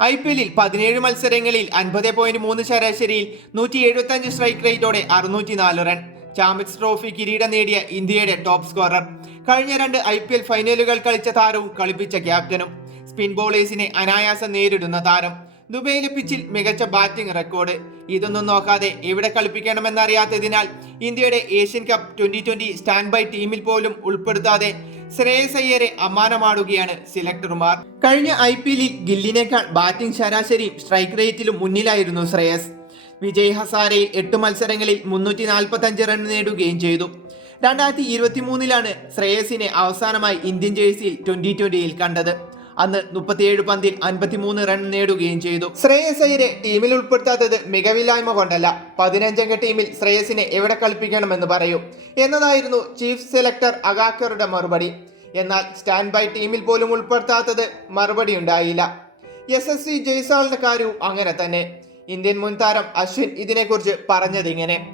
I P എല്ലിൽ പതിനേഴ് മത്സരങ്ങളിൽ അൻപത് പോയിന്റ് മൂന്ന് ശരാശരിയിൽ നൂറ്റി എഴുപത്തി അഞ്ച് സ്ട്രൈക്ക് റേറ്റോടെ അറുന്നൂറ്റി നാല് റൺ ചാമ്പ്യൻസ് ട്രോഫി കിരീടം നേടിയ ഇന്ത്യയുടെ ടോപ്പ് സ്കോറർ കഴിഞ്ഞ രണ്ട് ഐ പി എൽ ഫൈനലുകൾ കളിച്ച താരവും കളിപ്പിച്ച ക്യാപ്റ്റനും സ്പിൻ ബോളേഴ്സിനെ അനായാസം നേരിടുന്ന താരം. ദുബൈയിലെ പിച്ചിൽ മികച്ച ബാറ്റിംഗ് റെക്കോർഡ്. ഇതൊന്നും നോക്കാതെ എവിടെ കളിപ്പിക്കണമെന്നറിയാത്തതിനാൽ ഇന്ത്യയുടെ Asian cup twenty twenty stand by ടീമിൽ പോലും ഉൾപ്പെടുത്താതെ ശ്രേയസ് അയ്യരെ അമ്മാനമാടുകയാണ് സിലക്ടർമാർ. കഴിഞ്ഞ ഐ പി എല്ലിൽ ഗില്ലിനേക്കാൾ ബാറ്റിംഗ് ശരാശരിയും സ്ട്രൈക്ക് റേറ്റിലും മുന്നിലായിരുന്നു ശ്രേയസ്. വിജയ് ഹസാരെ എട്ട് മത്സരങ്ങളിൽ മുന്നൂറ്റി നാൽപ്പത്തി അഞ്ച് റൺ നേടുകയും ചെയ്തു. രണ്ടായിരത്തി ഇരുപത്തി മൂന്നിലാണ് ശ്രേയസിനെ അവസാനമായി ഇന്ത്യൻ ജേഴ്സിയിൽ ട്വന്റി ട്വന്റിയിൽ കണ്ടത്. അന്ന് മുപ്പത്തിയേഴ് പന്തിൽ അൻപത്തിമൂന്ന് റൺ നേടുകയും ചെയ്തു. ശ്രേയസ് അയ്യരെ ടീമിൽ ഉൾപ്പെടുത്താത്തത് മികവില്ലായ്മ കൊണ്ടല്ല. പതിനഞ്ചംഗ ടീമിൽ ശ്രേയസിനെ എവിടെ കളിപ്പിക്കണമെന്ന് പറയൂ. എന്നതായിരുന്നു ചീഫ് സെലക്ടർ അഗാക്കറുടെ മറുപടി. എന്നാൽ സ്റ്റാൻഡ് ബൈ ടീമിൽ പോലും ഉൾപ്പെടുത്താത്തത് മറുപടി ഉണ്ടായില്ല. എസ് എസ് സി ജയ്സാളിന്റെ കാര്യവും അങ്ങനെ തന്നെ. ഇന്ത്യൻ മുൻ താരം അശ്വിൻ ഇതിനെക്കുറിച്ച് പറഞ്ഞതിങ്ങനെ.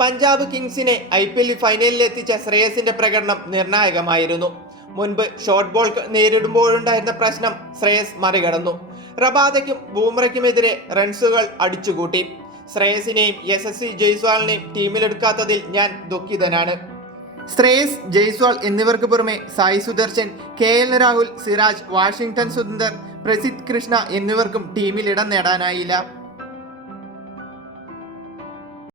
പഞ്ചാബ് കിങ്സിനെ ഐ പി എൽ ഫൈനലിൽ എത്തിച്ച ശ്രേയസിന്റെ പ്രകടനം നിർണായകമായിരുന്നു. മുൻപ് ഷോർട്ട് ബോൾ നേരിടുമ്പോഴുണ്ടായിരുന്ന പ്രശ്നം ശ്രേയസ് മറികടന്നു. റബാദയ്ക്കും ബൂമറയ്ക്കുമെതിരെ റൺസുകൾ അടിച്ചുകൂട്ടി. ശ്രേയസിനെയും എസ് എസ് സി ജയ്സ്വാളിനെയും ടീമിലെടുക്കാത്തതിൽ ഞാൻ ദുഃഖിതനാണ്. ശ്രേയസ് ജയ്സ്വാൾ എന്നിവർക്ക് പുറമെ Sai Sudharsan K L Rahul Siraj Washington Sundar Prasidh Krishna എന്നിവർക്കും ടീമിൽ ഇടം നേടാനായില്ല.